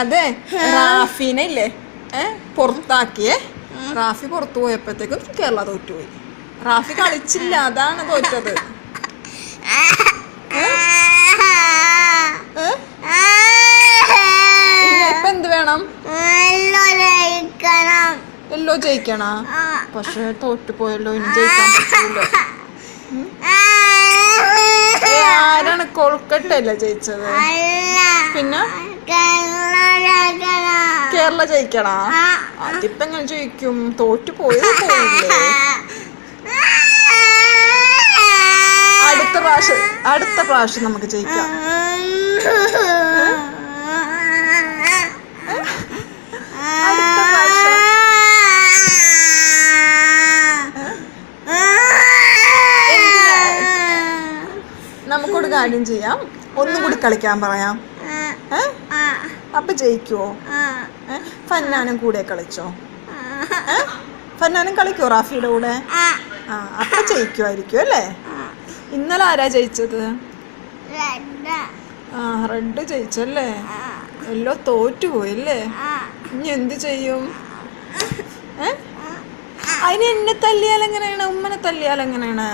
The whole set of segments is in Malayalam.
അതെ റാഫിനെ ഇല്ലേ പുറത്താക്കിയേ. റാഫി പുറത്തു പോയപ്പോഴത്തേക്കും കേരള തോറ്റുപോയി. റാഫി കളിച്ചില്ല, അതാണ് തോറ്റത്. ഇപ്പൊ എന്ത് വേണം? എല്ലോ ജയിക്കണ. പക്ഷെ തോറ്റുപോയല്ലോ, ഇനി ജയിക്കാൻ പറ്റൂല. ആരാണ്? കൊൽക്കട്ടയല്ലേ ജയിച്ചത്? പിന്നെ കേരള ജയിക്കണ. അതിപ്പോ എങ്ങനെ ജയിക്കും? തോറ്റു പോയത് പോയില്ലേ. അടുത്ത പ്രാവശ്യം നമുക്ക് ജയിക്കാം. അടുത്ത പ്രാവശ്യം നമുക്കൊരു കാര്യം ചെയ്യാം, ഒന്നും കൂടി കളിക്കാൻ പറയാം. അപ്പൊ ജയിക്കുവോ? ഫന്നാനും കൂടെ കളിച്ചോ? ഫന്നാനും കളിക്കോ റാഫിയുടെ കൂടെ? അപ്പൊ ജയിക്കുമായിരിക്കും അല്ലേ? ഇന്നലെ ആരാ ജയിച്ചത്? റെഡ് ജയിച്ചല്ലേ? എല്ലോ തോറ്റുപോയല്ലേ? ഇനി എന്ത് ചെയ്യും? അതിന് എന്നെ തല്ലിയാൽ എങ്ങനെയാണ്? ഉമ്മനെ തല്ലിയാൽ എങ്ങനെയാണ്?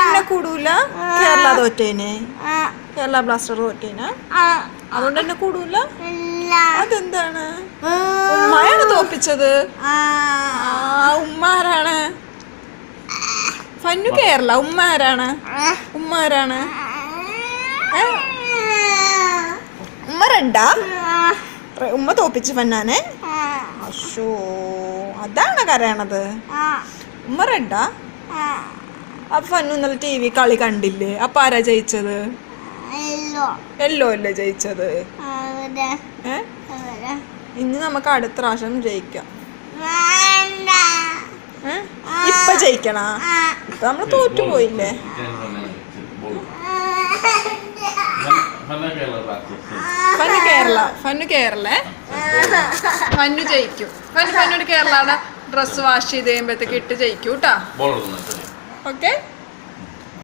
എന്നെ കൂടൂല. കേരള തോറ്റേനെ, കേരള ബ്ലാസ്റ്റർ തോറ്റേനെ, അതുകൊണ്ട് എന്നെ കൂടൂല. അതെന്താണ്? ഉമ്മയാണ് തോപ്പിച്ചത്. ഉമ്മ ആരാണ്? ഫന്നു കേരള. ഉമ്മ ആരാണ്? ഉമ്മ ആരാണ്? ഉമ്മ റെഡാ? ഉമ്മ തോപ്പിച്ച് ഫന്നാനെ. അശോ, അതാണ് കരയണത്. ഉമ്മ റെഡാ? അപ്പൊ ഫന്നു ഇന്നലെ TV കളി കണ്ടില്ലേ? അപ്പൊ ആരാ ജയിച്ചത്? എല്ലോ അല്ലേ ജയിച്ചത്? ഇനി നമുക്ക് അടുത്ത പ്രാവശ്യം ജയിക്കാം. ഇപ്പൊ ജയിക്കണ. ഇപ്പൊ നമ്മള് തോറ്റുപോയില്ലേ? ഫന്നു കേരള ഫന്നു ജയിക്കും. ഫന്നോട് കേരളയുടെ ഡ്രസ്സ് വാഷ് ചെയ്ത് കഴിയുമ്പോഴത്തേക്ക് ഇട്ട് ജയിക്കും കേട്ടാ. ഓക്കെ.